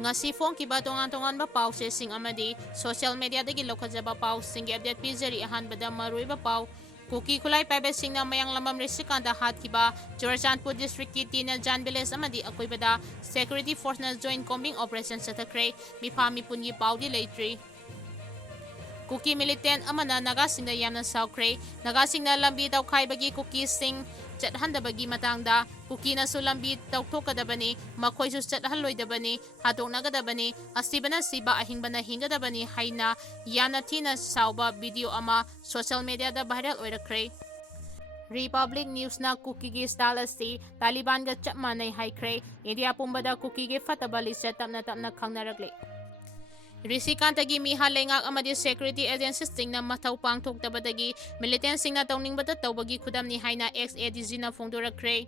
Ngasi Fongkiba tongan-tonganba pausesing amadi social media dagi lokhajaba pausing update pizari ahanbada maruiba pau Kuki Kulai Paiba Singna Mayang Lamam Resikanda Hatkiba Jorchanpur District Tina Jan Village Amadi Akoibada Security Force na Joint Combing Operation Satakre Mipami Pungi Paudi Laitri Kuki militant amana Naga Singna Yamna Saukre Naga Singna Lambi Taukai Kuki Sing Chathandabagi Matangda Kuki na Sulambi Taukokadabani Makoisu Chathalloidabani Hatoknagadabani Asibana Siba Ahingbana Hingadabani Haina Yana Tina Sauba video ama social media da viral oirakre Republic News na Kuki gi style asi Taliban ga chap manai haikre India pumbada Kuki gi fatabali setapna khangnaragle Risikantagi miha lengak amadi security agencies tingna mathaw pangthoktabadagi militant singna tawningbata tawbagi khudam ni haina XADG na phongdorakre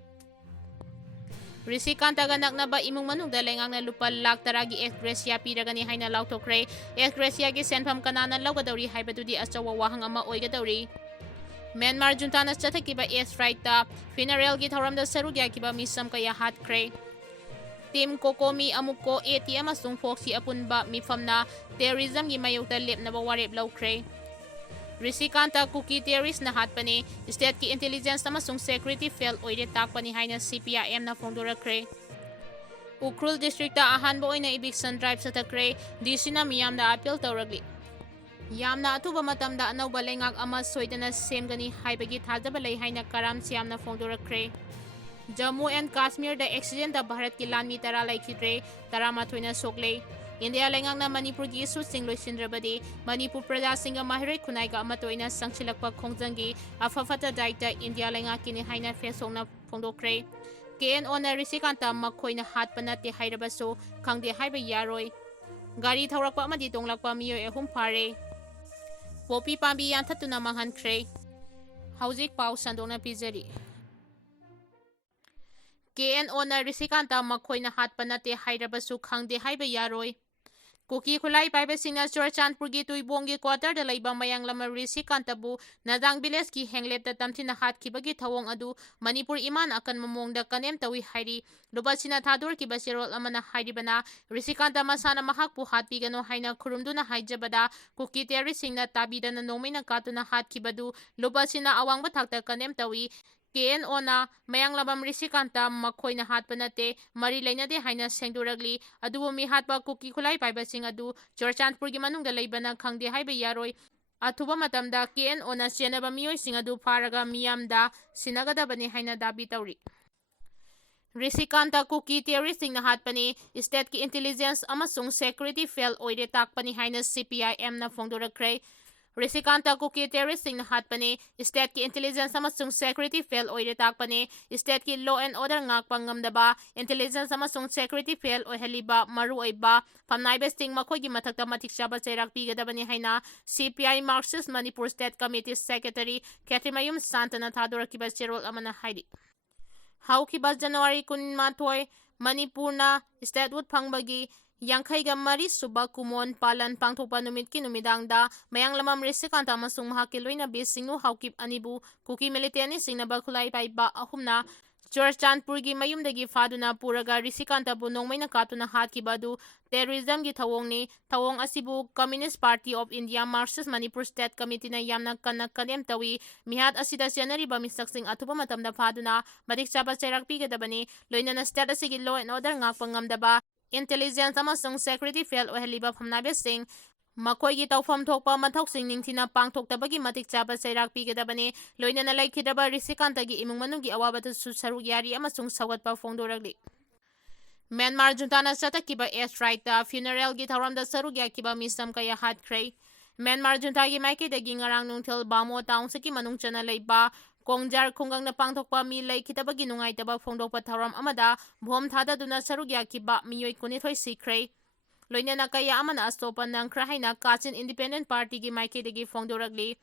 Risikantaga naknaba imung manungda lengak na lupa lakh taragi ex-gracia piragani haina lauthokre ex-gracia gi senpham kanana lawgadawri haibadudi achawa wahang ama oigadawri Myanmar junta na chathakiba airstrike ta funeral gi thoramda sarugya kiba misam kaya hatkre Team Kokomi Amuko ATM asung Foxy apunba mifamna terrorism gi mayokta lepnaba warep lawkre Risikanta Kuki terrorist na hatpani state ki intelligence amasung security fail oire takpani haina CPIM na phongdorakre Ukrul district ta ahanba oina eviction drive sa takre DC na miyam na appeal tawragli Yamna atuba matamda anawba lengak ama soidana semgani haibagi thajaba lay haina karam siam na phongdorakre Jammu and Kashmir da accident da Bharat ki lanmi tara laikhidre tarama thoina sokle India lengang na Manipur gi isu singloi sindrabadi Manipur praja singa mahiroi kunai ka amatoina sangchilakpa khongjangi afafata daita India lenga kini haina fesongna phongdokre KNO na risikanta makhoina hatpa nate hairabaso khangde Haiba Yaroi gari thaurakpa amadi tonglakpa miyoi ahum phare Popi pambi yanthatuna manghankre Hauzik pau sandona pizari KNO na risikanta makhoina hatpa nate hairabasu khangde Haiba Yaroi Kuki Kulai Paiba Singna Jorchanpur gi Tuibongi quarter da laiba mayang lama risikanta bu Nadang village ki henglet da tamthina hatkibagi thawong adu Manipur iman akan mamongda kanem tawi hairi lubasina thadur ki basirol amana hairibana risikanta masana mahakpu hatpigano haina khurumduna haijabada Kuki terrorist singna tabidana Nongmei Kapnaba hatkibadu lubasina awangba thakta kanem tawi KNO na mayang labam risikanta makhoina hatpa nate mari leinade haina sengduragli adubu mi hatpa Kuki Kulai Paiba sing adu Jorchanpur gi manungda leibana khangde Haiba Yaroi athuba matamda KNO na chenaba miyoi sing adu pharaga miyamda sinagadabani haina dabi tawri Risikanta Kuki terrorist sing na hatpani state ki intelligence amasung security fail oire takpani haina CPIM na phongdorakre Risikanta Kuki terrorist sing na hatpani state ki intelligence amasung security fail oire takpani state ki law and order ngakpa ngamdaba intelligence amasung security fail oihaliba maruoiba pamnaiba sting makhoigi mathakta matikchaba chairak pigadabani haina CPI Marxist Manipur State Committee Secretary Katrimayum Santana thadurakiba cherol amana haidi Haukiba January 12 Manipur na statehood phangbagi Yangkhaiga mari suba kumon palan pangthokpa numit ki numidangda mayang lamam risikanta amasung mahakiloina bisingu haukip anibu Kuki militani singna bakhulai paiba ahumna Jorchanpur gi mayumdagi faduna puraga risikanta bu Nongmei Kapnaba hatkibadu terrorism gi thawongni thawong asibu Communist Party of India Marxist Manipur State Committee na yamna kanna kadem tawi mihat asida senari ba misaksing atuba matamda faduna madikchaba chairak pigadabani loinana state asigi law and order ngakpa ngamdaba Intelligence amasung security fail ohaliba phamnabe sing makoigi tawfam thokpa mathoksing ningthina pangthoktabagi matik chaba chairak pigadabani loinana laikhidaba risikantagi imung manunggi awabata saruk yari amasung sagatpa phongdoragli Myanmar junta na chatakiba airstrike ta funeral gi thoramda saruk yakiba misam kaya hatkre Myanmar junta gi maikidagi ngarang nungthil Bamo town saki manung chana leiba Kongjar khungang na pangthokpa mi laikhitabagi nungaitaba phongdokpa thoram amada bhom thadaduna saruk yakiba miyoi kunithoi sikre loinana kaya amana astopa nangkhra haina Kachin Independent Party gi maikidagi phongdoragli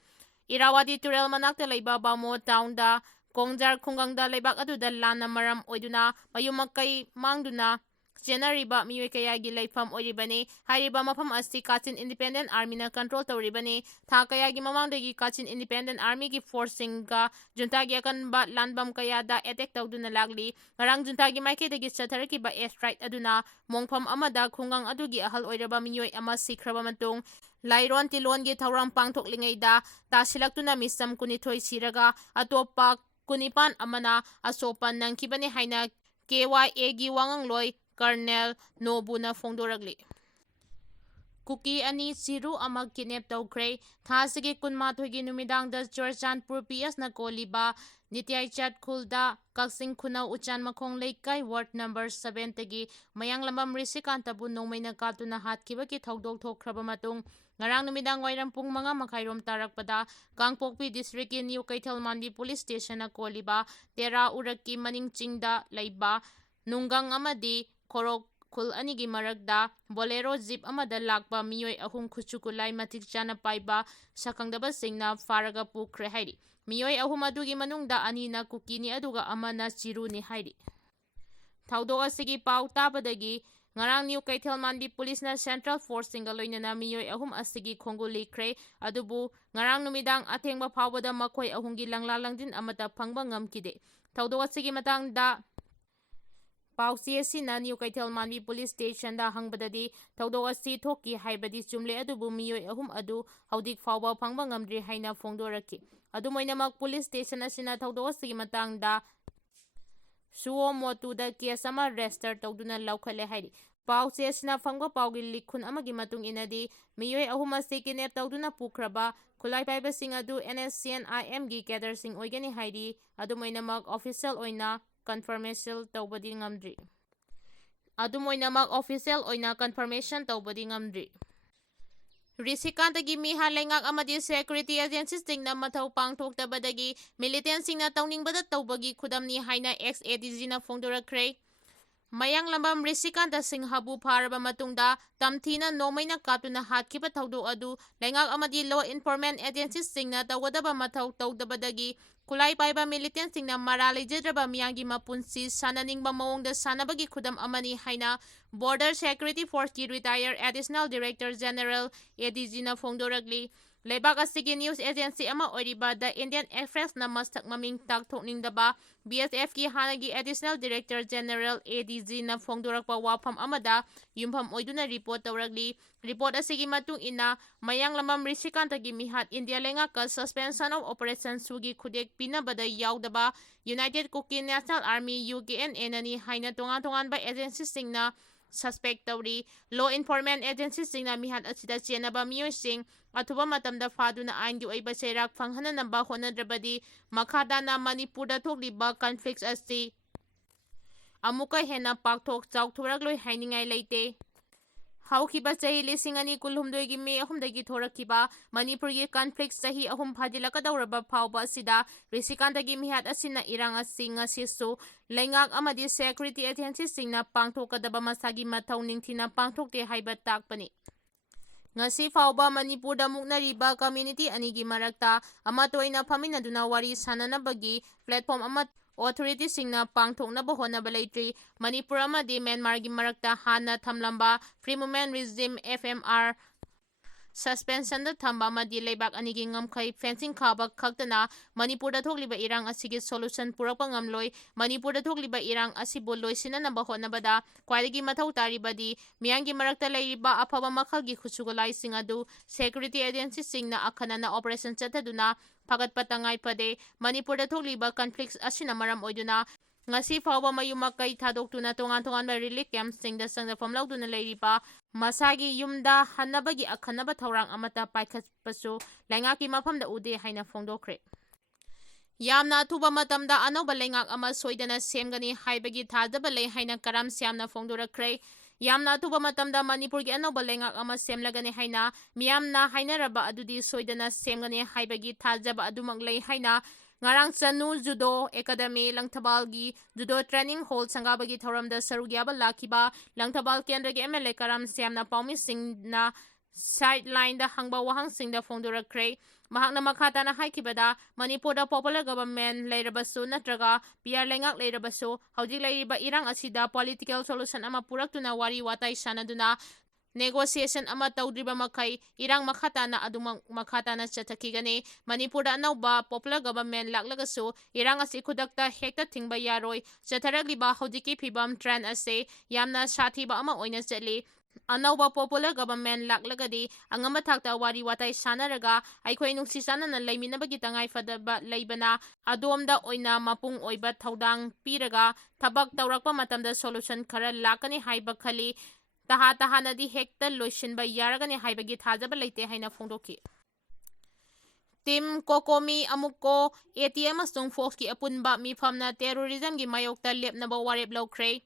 Irawadi Turel manakta leiba Bamo town da Kongjar khungang da leibak aduda lana maram oiduna mayumakai mangduna Jenariba miyoy kayagi laifam oiribani hariba mafam asi Kachin Independent Army na control tawribani tha kayagi mamangdagi Kachin Independent Army gi forcingga junta gi akanba lanbam kayada attack tawduna lagli ngarang junta gi maikedagi chatharkiba airstrike aduna mongfam amada khungang adugi ahal oiraba miyoy ama sikraba matung Lairon tilon gi thawram pangthoklingaida tasilaktuna misam kunithoi siraga atopa kunipan amana asopan nangkibani haina KYA gi wangangloi Colonel Nobuna Fongdoragli. Kuki ani siru ama kidnap tawkre thasigi kunmathoi gi numidang da Churchandpur PS na koliba Ntte Haiba Kaksing Khunau Uchan Makhong Leikai Ward number 7 tagi mayang lambam risikantabu Nongmei Kapnaba hatkiba ki thawdok thokraba matung ngarang numidang wairam pung 5:30 tarakpada Kangpokpi district ki New Kaithalmanbi police station na koliba Tera Urakki maning chingda laiba nunggang amadi korok khul anigi marakda bolero jeep amada lakba miyoy ahum khuchukulai matik chana paiba sakangdaba singna faraga pukre hairi miyoy ahum adugi manungda anina kukini aduga amana chiruni hairi thawdo asigi pau tabadagi ngarang New Kaithalmanbi police na central force singa loinana miyoy ahum asigi khongu likre adubu ngarang numidang athengba phawbada makhoi ahumgi langlalangdin amata phangba ngamkide thawdo asigi matangda Pausi asina New Kaithalmanbi police station da hangbadadi thawdok asi thoki haibadi chumle adubu miyoy ahum adu haudik fawba phangba ngamdri haina fongdoraki adumoinamak police station asina thawdok asigi matangda suo motu da case ama register tawduna laukhale hairi Pausi asina phangba pawgi likhun amagi matung inadi miyoy ahum asi kidnap tawduna pukraba khulai paiba sing adu NSCNIM gi cadre sing oigani hairi adumoinamak official oina confirmation tawbadi ngamdri adumoinamak official oina confirmation tawbadi ngamdri Risikantagi mi halengak amadi security agencies tingna mathau pangthoktabadagi militant singna tawningbada tawbagi khudamni haina ex-ADG na fongdorakre mayang lambam risikanta sing habu pharaba matungda tamthina Nongmei Kapnaba hatkiba thawdok adu lengak amadi law enforcement agencies singna tawgadaba mathau tawdabadagi Kulai paiba militant singna marali jedraba miyangi mapunsi sananingba mawongda sanabagi khudam amani haina Border Security Force ki retired Additional Director General ADG na fongdoragli Leibak asigi news agency ama oiriba the Indian Express na mastak maming takthokningdaba BSF ki hanagi Additional Director General ADG na fongdorakpa wafam amada yumpham oiduna report tawragli report asigi matung ina mayang lamam risikantagi mihat India lengaka suspension of operation sugi khudek pinabada yaudaba United Kuki National Army UKNA nani haina tongan ba agency singna suspect tawri law enforcement agency singna mihat asida chenaba miyoy sing athuba matamda faduna ainggi oiba serak phanghananaba honadrabadi makhada na Manipurda thokliba conflicts asi amuka hena pakthok chawthoragloi hainingai leite haukiba chahi lising ani kulhumdoi gi me ahumdagi thorakiba Manipur gi conflict chahi ahum phadilakadawraba phawba asida risikantagi mihat asina irang asinga sisu lengak amadi security agency singna pangthokadaba masagi mathau ningthina pangthokte haiba takpani Ngasi fawba Manipurda muknariba community anigi marakta amatoina phaminaduna wari sananabagi platform ama authority singna pangthoknaba honaba leitri Manipur amadi Myanmar gi marakta hana thamlamba free movement regime FMR suspension da thamba amadi leibak anigi ngamkhai fencing khaba khaktana Manipurda thokliba irang asigi solution purakpa ngamloi Manipurda thokliba irang asibo loisinanaba honabada kwaidagi mathau taribadi miyangi marakta leiriba afaba makhalgi khusugalai sing adu security agency singna akhanana operation chataduna phagatpa tangai pade Manipurda thokliba conflicts asina maram oiduna ngasi fawba mayumakai thadokuna tongan ba relief camp singda sangdafam lauduna leiriba masagi yumda hanabagi akhanaba thawrang amata paikhatpasu lengaki mafamda ude haina fongdokre Yamna thuba matamda anoba lengak ama soidana semgani haibagi thadaba lei haina karam syamna fongdorakre Yamna thuba matamda Manipur gi anoba lengak ama semlagani haina miyamna hainaraba adudi soidana semgani haibagi thajaba adumak lei haina Ngarang Chanu Judo Academy Langthabalgi Judo Training Hall Sangabagi Thoramda Sarugyaba Lakiba Langthabal Kendra gi MLA Karam Siamna Paumi Singna sideline-da hangba wahangsingda phongdorakre. Mahakna makhatana haikibada Manipurda popular government leirabasu natraga PR lengak leirabasu hojik leiriba irang asida political solution ama puraktuna wari watai sanaduna negotiation ama tawdriba makai irang makhatana aduma makhatana chathakigani Manipurda anauba popular government laklagasu irang asi khudakta hekta thingba yaroi chatharagliba hojiki phibam trend ase yamna sathiba ama oina chatli anauba popular government laklagadi angama thakta wari watai sanaraga aikhoi nungsi sanana leiminabagi tangai fadaba leibana adomda oina mapung oiba thaudang piraga thabak tawrakpa matamda solution khara lakani haiba khali tahanadi hekta loishinba yaragani haibagi thajaba leite haina phongdoki. Team Kokomi Amuko ATM asung Fox ki apunba mifamna terrorism gi mayokta lepnaba warep lawkre.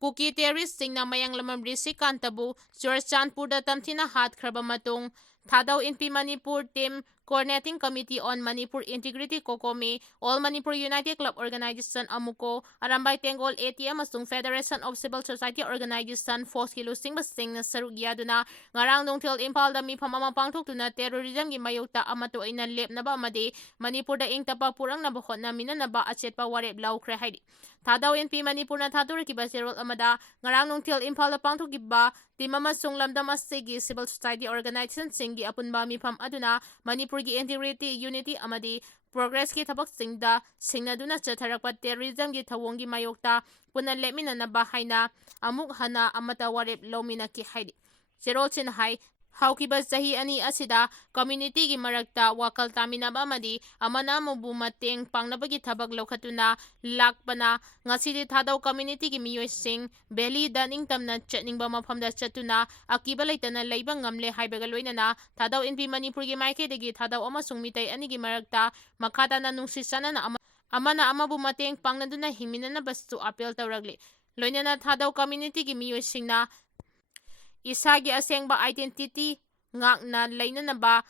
Kuki terrorist singna mayang lamam risikantabu Churchandpurda tamthina hat khraba matung Thadau NP Manipur Team Coordinating Committee on Manipur Integrity Kokomi All Manipur United Club Organization Amuko Arambay Tengol ATM asung Federation of Civil Society Organization Force ki lusing basing na sarug yaduna ngarang nongthil Imphal da mi phamama pangthokuna terrorism gi mayokta amato ina lepnaba amadi Manipur da ingtapa purang na bahot na minanaba achetpa warep lawkre haidi Thadau NP Manipur na thadurakiba serol amada ngarang nongthil Imphal da pangthokiba Timama sung lamdam asigi civil society organization singi apunba mifam aduna Manipur gi integrity unity amadi progress ki thabak singda singnaduna chatharakpa terrorism gi thawong gi mayokta punan leminanaba haina amuk hana amata warep lomina ki haidi Cherol chin hai haukiba sahi ani asida community gi marakta wakal taminaba amadi amana mubu mateng pangnabagi thabak lokhatuna lakpana ngasidi thadau community gi miyoi sing belly daning tamna chatningba mafamda chatuna akiba leitana leiba ngamle haibaga loinana thadau NP Manipur gi maike degi thadau amasung Meitei ani gi marakta makhatana nungsi sanana amana amabu mateng pangnaduna himinana bastu appeal tawragli loinana thadau community gi miyoi singna isagi asengba identity ngakna leinanaba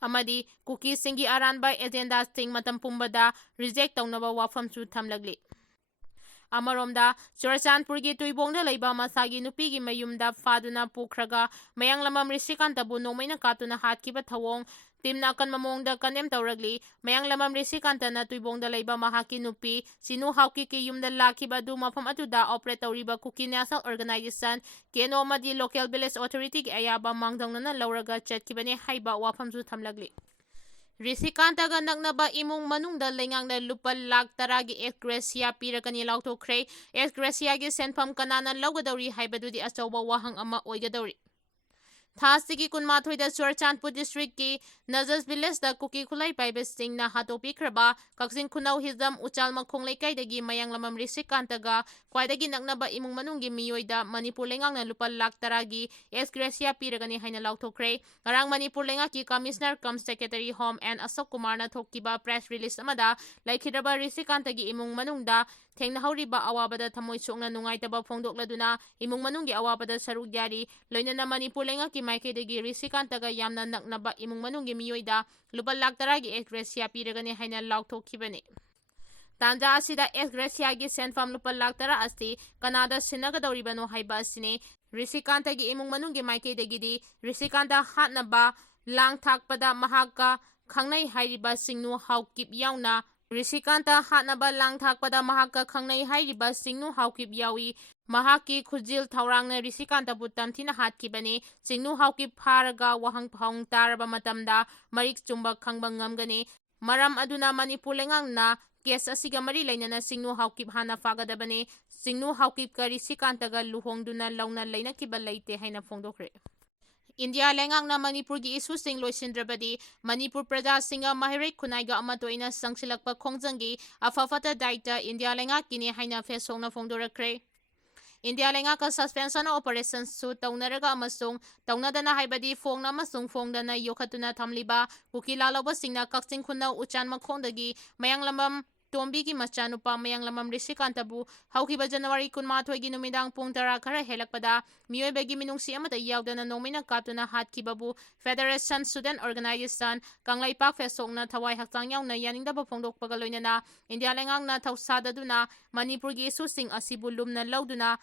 amadi Kuki singi aranba agenda sing matam pumbada reject tawnaba wafam chu thamlagli Amaromda Churchandpurgi tuibongda leiba masagi nupigi mayumda faduna pukhraga mayang lamam risikantabu Nongmei Kapnaba hatkiba thawong timna kan mamongda kanem tawragli mayang lamam risikantana tuibongda leiba mahaki nupi sinu hauki ki yumda lakiba du mafam atuda operate tawriba Kuki National Organization Keno amadi Local Village Authority gi ayaba mangdongnana lawraga chatkibane haiba wafam chu thamlagli Risikantaga naknaba imung manungda lengangda lupa lakh 10 gi ex-gratia piragani lautokre ex-gratia gi senfam kanana lawgadawri haibadudi achauba wahang ama oigadawri Thasigi kunmathoi da Churchandpur district ki Najas village da Kuki khulai paibe singna hatopi khraba Kaksin khunau hizam uchal makhong leikai dagi mayang lamam risikantaga kwaidagi naknaba imung manunggi miyoida Manipur lengangna lupa lakh 10 gi ex-gratia piragani haina lautokre ngarang Manipur lenga ki commissioner cum secretary home and Asok Kumar na thokiba press release amada laikhidraba risikantagi imung manungda Thengnahoriba awabada thamoi sokna nungaitaba phongdokladuna imung manunggi awabada saruk yari loinana Manipur lenga ki maikeidagi risikantaga yamna naknaba imung manunggi miyoida lupa lakh 10 gi ex-gratia piragani haina lauthokkibani Tanja asida ex-gratia gi senfam lupa lakh 10 asti kanada sinagadawribano haiba asine risikantagi imung manunggi maikeidagidi risikanta hatnaba lang thakpada mahaka khangnai hairiba singnu haukip yauna Rishikanta hatnaba lang thakpada mahaka khangnai hairiba singnu haukip yawi mahaki khujil thaurangna Rishikanta butam thina hatkibani singnu haukip pharaga wahang phang taraba matamda marik chumba khangba ngamgani maram aduna Manipur lengangna case asiga mari lainana singnu haukip hana fagadabani singnu haukip ka Rishikantaga luhongduna launa lainakiba leite haina phongdokre India lengangna Manipur gi isu sing loisindrabadi Manipur praja singa mahirek khunaiga amatoina sangsilakpa khongjanggi afafata daita India lenga kini haina fesongna phongdorakre India lenga ka suspension operations su taunaraga amasung taunadana haibadi Fongna amasung Fongdana yokhatuna thamliba Kuki laloba singna kakching khunau uchan makhongdagi mayang lamam Tombi ki machanupa mayang lamam Rishikantabu haukiba January 18 gi numidang pung 10 khara helakpada miyoibagi minungsi amata yaudana Nongmei Kapnaba hatkibabu Federation Student Organization Kangla ipak fesokna thawai hakchang yauna yaningdaba phongdokpaga loinana India lengangna thausadaduna Manipur gi isu sing asibu lumna lauduna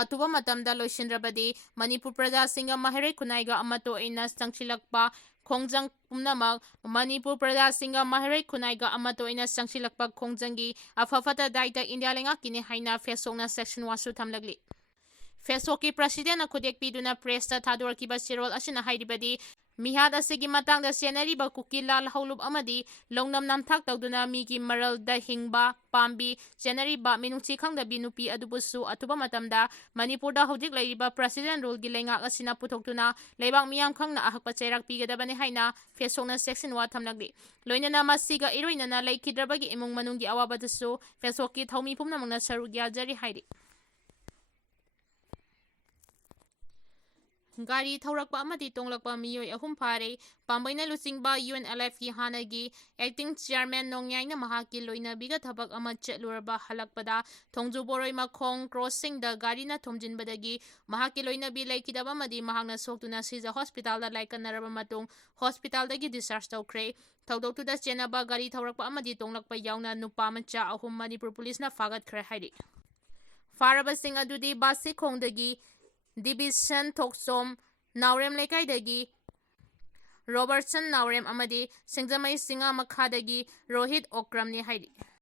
ꯑꯊꯨꯕ ꯃꯇꯝꯗ ꯂꯣꯏꯁꯤꯟꯗ꯭ꯔꯕꯗꯤ ꯃꯅꯤꯄꯨꯔ ꯄ꯭ꯔꯖꯥꯁꯤꯡꯒ ꯃꯍꯩꯔꯣꯏ ꯈꯨꯟꯅꯥꯏꯒ ꯑꯃꯠꯇ ꯑꯣꯏꯅ ꯆꯪꯁꯤꯜꯂꯛꯄ ꯈꯣꯡꯖꯪ ꯄꯨꯝꯅꯃꯛ ꯃꯅꯤꯄꯨꯔ ꯄ꯭ꯔꯖꯥꯁꯤꯡꯒ ꯃꯍꯩꯔꯣꯏ ꯈꯨꯟꯅꯥꯏꯒ ꯑꯃꯠꯇ ꯑꯣꯏꯅ ꯆꯪꯁꯤꯜꯂꯛꯄ ꯈꯣꯡꯖꯪꯒꯤ ꯑꯐ ꯐꯠꯇ ꯗꯥꯏꯇ ꯏꯟꯗꯤꯌꯥ ꯂꯩꯉꯥꯛꯀꯤꯅꯤ ꯍꯥꯏꯅ ꯐꯦꯁꯕꯨꯛꯅ ꯁꯦꯛꯁꯟ 1 ꯊꯝꯂꯛꯂꯤ꯫ ꯐꯦꯁꯕꯨꯛꯀꯤ ꯄ꯭ꯔꯁꯤꯗꯦꯟꯠꯅ ꯈꯨꯠꯌꯦꯛ ꯄꯤꯗꯨꯅ ꯄ꯭ꯔꯦꯁꯇ ꯊꯥꯗꯣꯔꯛꯈꯤꯕ ꯆꯦꯔꯣꯜ ꯑꯁꯤꯅ ꯍꯥꯏꯔꯤꯕꯗꯤ ꯃꯤꯍꯥꯠ ꯑꯁꯤꯒꯤ ꯃꯇꯥꯡꯗ ꯆꯦꯟꯅꯔꯤꯕ ꯀꯨꯀꯤ ꯂꯥꯟ ꯍꯧꯂꯨꯞ ꯑꯃꯗꯤ ꯂꯧꯅꯝ ꯅꯝꯊꯥꯛ ꯇꯧꯗꯨꯅ ꯃꯤꯒꯤ ꯃꯔꯜꯗ ꯍꯤꯡꯕ ꯄꯥꯝꯕꯤ ꯆꯦꯟꯅꯔꯤꯕ ꯃꯤꯅꯨꯡꯁꯤ ꯈꯪꯗꯕꯤ ꯅꯨꯄꯤ ꯑꯗꯨꯕꯨꯁꯨ ꯑꯊꯨꯕ ꯃꯇꯝꯗ ꯃꯅꯤꯄꯨꯔꯗ ꯍꯧꯖꯤꯛ ꯂꯩꯔꯤꯕ ꯄ꯭ꯔꯁꯤꯗꯦꯟꯠ ꯔꯨꯜꯒꯤ ꯂꯩꯉꯥꯛ ꯑꯁꯤꯅ ꯄꯨꯊꯣꯛꯇꯨꯅ ꯂꯩꯕꯥꯛ ꯃꯤꯌꯥꯝ ꯈꯪꯅ ꯑꯍꯛꯄ ꯆꯩꯔꯥꯛ ꯄꯤꯒꯗꯕꯅꯤ ꯍꯥꯏꯅ ꯐꯦꯁꯕꯨꯛꯅ ꯁꯦꯛꯁꯟ 1 ꯊꯝꯂꯛꯂꯤ꯫ ꯂꯣꯏꯅꯅ ꯃꯁꯤꯒ ꯏꯔꯣꯏꯅꯅ ꯂꯩꯈꯤꯗ꯭ꯔꯕꯒꯤ ꯏꯃꯨꯡ ꯃꯅꯨꯡꯒꯤ ꯑꯋꯥꯕꯗꯁꯨ ꯐꯦꯁꯕꯨꯛꯀꯤ ꯊꯧꯃꯤ ꯄꯨꯝꯅꯃꯛꯅ ꯁꯔꯨꯛ ꯌꯥꯖꯔꯤ ꯍꯥꯏꯔꯤ꯫ ꯒꯥꯔꯤ ꯊꯧꯔꯛꯄ ꯑꯃꯗꯤ ꯇꯣꯡꯂꯛꯄ ꯃꯤꯑꯣꯏ 3 ꯐꯥꯔꯦ꯫ ꯄꯥꯝꯕꯩꯅ ꯂꯨꯆꯤꯡꯕ UNLFꯀꯤ ꯍꯥꯟꯅꯒꯤ ꯑꯦꯛꯇꯤꯡ ꯆꯤꯌꯔꯃꯦꯟ ꯅꯣꯡꯌꯥꯏꯅ ꯃꯍꯥꯛꯀꯤ ꯂꯣꯏꯅꯕꯤꯒ ꯊꯕꯛ ꯑꯃ ꯆꯠꯂꯨꯔꯕ ꯍꯜꯂꯛꯄꯗ ꯊꯣꯡꯖꯨ ꯕꯣꯔꯣꯏ ꯃꯈꯣꯡ ꯀ꯭ꯔꯣꯁꯤꯡꯗ ꯒꯥꯔꯤꯅ ꯊꯣꯝꯖꯤꯟꯕꯗꯒꯤ ꯃꯍꯥꯛꯀꯤ ꯂꯣꯏꯅꯕꯤ ꯂꯩꯈꯤꯗꯕ ꯑꯃꯗꯤ ꯃꯍꯥꯛꯅ ꯁꯣꯛꯇꯨꯅ ꯁꯤꯖ ꯍꯣꯁꯄꯤꯇꯥꯜꯗ ꯂꯥꯏꯀꯠꯅꯔꯕ ꯃꯇꯨꯡ ꯍꯣꯁꯄꯤꯇꯥꯜꯗꯒꯤ ꯗꯤꯁꯆꯥꯔꯖ ꯇꯧꯈ꯭ꯔꯦ꯫ ꯊꯧꯗꯣꯛꯇꯨꯗ ꯆꯦꯟꯅꯕ ꯒꯥꯔꯤ ꯊꯧꯔꯛꯄ ꯑꯃꯗꯤ ꯇꯣꯡꯂꯛꯄ ꯌꯥꯎꯅ ꯅꯨꯄꯥ ꯃꯆꯥ 3 ꯃꯅꯤꯄꯨꯔ ꯄꯨꯂꯤꯁꯅ ꯐꯥꯒꯠꯈ꯭ꯔꯦ ꯍꯥꯏꯔꯤ꯫ ꯐꯥꯔꯕꯁꯤꯡ ꯑꯗꯨꯗꯤ ꯕꯥꯁꯤꯈꯣꯡꯗꯒꯤ ꯗꯤꯕꯤꯁꯟ ꯊꯣꯛꯆꯣꯝ ꯅꯥꯎꯔꯦꯝ ꯂꯩꯀꯥꯏꯗꯒꯤ ꯔꯣꯕꯔꯠꯁꯟ ꯅꯥꯎꯔꯦꯝ ꯑꯃꯗꯤ ꯁꯤꯡꯖꯃꯩ ꯆꯤꯉꯥꯃꯈꯥꯗꯒꯤ ꯔꯣꯍꯤꯠ ꯑꯣꯀ꯭ꯔꯝꯅꯤ ꯍꯥꯏꯔꯤ꯫